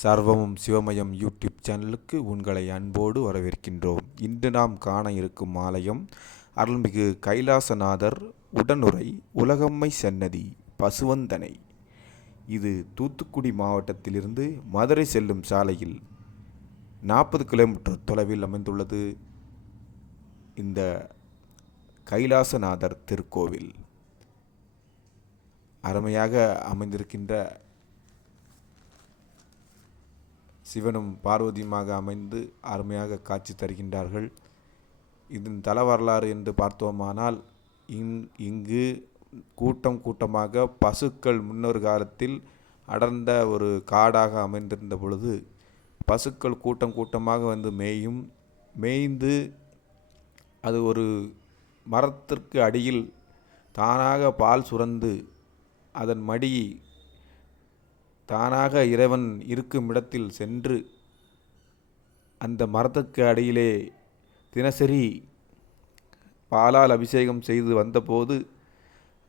சர்வமும் சிவமயம் யூடியூப் சேனலுக்கு உங்களை அன்போடு வரவேற்கின்றோம். இன்று நாம் காண இருக்கும் ஆலயம் அருள்மிகு கைலாசநாதர் உடனுறை உலகம்மை சன்னதி பசுவந்தனை. இது தூத்துக்குடி மாவட்டத்திலிருந்து மதுரை செல்லும் சாலையில் 40 கிலோமீட்டர் தொலைவில் அமைந்துள்ளது. இந்த கைலாசநாதர் திருக்கோவில் அருமையாக அமைந்திருக்கின்ற சிவனும் பார்வதியுமாக அமைந்து அருமையாக காட்சி தருகின்றார்கள். இதன் தல வரலாறு என்று பார்த்தோமானால், இங்கு கூட்டமாக பசுக்கள் முன்னொரு காலத்தில் அடர்ந்த ஒரு காடாக அமைந்திருந்த பொழுது பசுக்கள் கூட்டமாக வந்து மேய்ந்து அது ஒரு மரத்திற்கு அடியில் தானாக பால் சுரந்து அதன் மடி தானாக இறைவன் இருக்கும் இடத்தில் சென்று அந்த மரத்துக்கு அடியிலே தினசரி பாலால் அபிஷேகம் செய்து வந்தபோது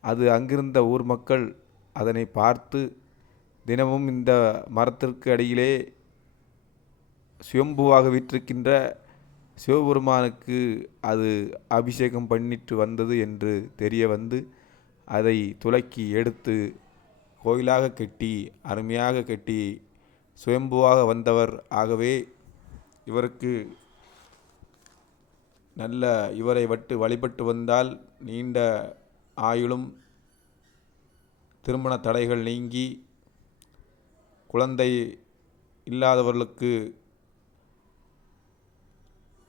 அது அங்கிருந்த ஊர் மக்கள் அதனை பார்த்து தினமும் இந்த மரத்திற்கு அடியிலே சுயம்புவாக வீற்றிருக்கின்ற சிவபெருமானுக்கு அது அபிஷேகம் பண்ணிட்டு வந்தது என்று தெரிய வந்து அதை துலக்கி எடுத்து கோயிலாக கட்டி அருமையாக கட்டி சுயம்புவாக வந்தவர். ஆகவே இவரை வழிபட்டு வந்தால் நீண்ட ஆயுளும் திருமண தடைகள் நீங்கி குழந்தை இல்லாதவர்களுக்கு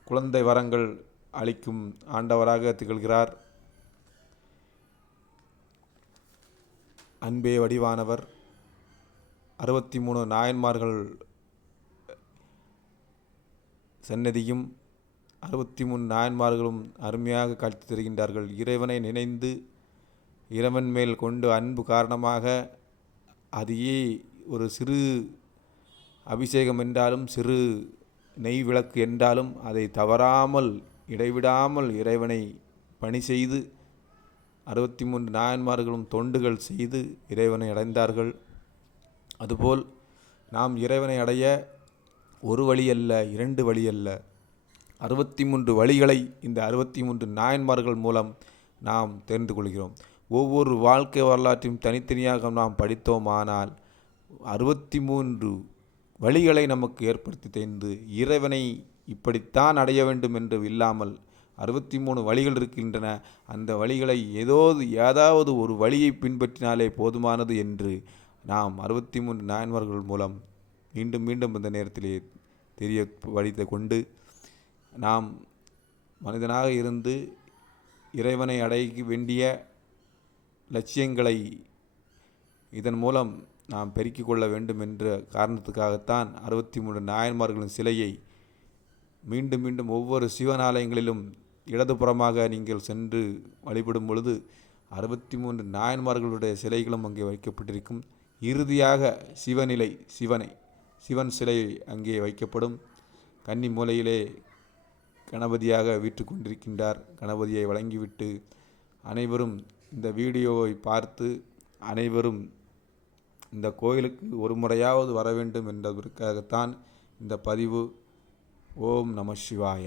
குழந்தை வரங்கள் அளிக்கும் ஆண்டவராக திகழ்கிறார். அன்பே வடிவானவர். 63 நாயன்மார்கள் சன்னதியும் 63 நாயன்மார்களும் அருமையாக காட்சி தருகின்றார்கள். இறைவனை நினைந்து இறைவன் மேல் கொண்டு அன்பு காரணமாக அதையே ஒரு சிறு அபிஷேகம் என்றாலும் சிறு நெய் விளக்கு என்றாலும் அதை தவறாமல் இடைவிடாமல் இறைவனை பணி செய்து 63 நாயன்மார்களும் தொண்டுகள் செய்து இறைவனை அடைந்தார்கள். அதுபோல் நாம் இறைவனை அடைய ஒரு வழி அல்ல, 2 வழி அல்ல, 63 வழிகளை இந்த 63 நாயன்மார்கள் மூலம் நாம் தெரிந்து கொள்கிறோம். ஒவ்வொரு வாழ்க்கை வரலாற்றையும் தனித்தனியாக நாம் படித்தோமானால் 63 வழிகளை நமக்கு ஏற்படுத்தி தெரிந்து இறைவனை இப்படித்தான் அடைய வேண்டும் என்று இல்லாமல் 63 வழிகள் இருக்கின்றன. அந்த வழிகளை ஏதாவது ஒரு வழியை பின்பற்றினாலே போதுமானது என்று நாம் 63 நாயன்மார்கள் மூலம் மீண்டும் இந்த நேரத்திலே தெரிய வழித்து கொண்டு நாம் மனிதனாக இருந்து இறைவனை அடைய வேண்டிய லட்சியங்களை இதன் மூலம் நாம் பெருக்கிக் கொள்ள வேண்டும் என்ற காரணத்துக்காகத்தான் 63 நாயன்மார்களின் சிலையை மீண்டும் ஒவ்வொரு சிவனாலயங்களிலும் இடதுபுறமாக நீங்கள் சென்று வழிபடும் பொழுது 63 நாயன்மார்களுடைய சிலைகளும் அங்கே வைக்கப்பட்டிருக்கும். இறுதியாக சிவன் சிலை அங்கே வைக்கப்படும். கன்னி மூலையிலே கணபதியாக வீற்று கொண்டிருக்கின்றார். கணபதியை வழங்கிவிட்டு அனைவரும் இந்த வீடியோவை பார்த்து அனைவரும் இந்த கோயிலுக்கு ஒரு முறையாவது வர வேண்டும் என்பதற்காகத்தான் இந்த பதிவு. ஓம் நம சிவாய.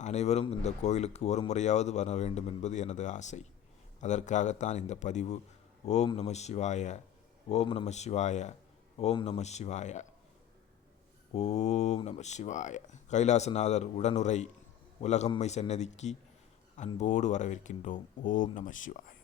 அனைவரும் இந்த கோயிலுக்கு ஒரு முறையாவது வர வேண்டும் என்பது எனது ஆசை. அதற்காகத்தான் இந்த பதிவு. ஓம் நம சிவாய, ஓம் நம சிவாய, ஓம் நம சிவாய, ஓம் நம சிவாய. கைலாசநாதர் உடனுறை உலகம்மை சன்னதிக்கு அன்போடு வரவேற்கின்றோம். ஓம் நம சிவாய.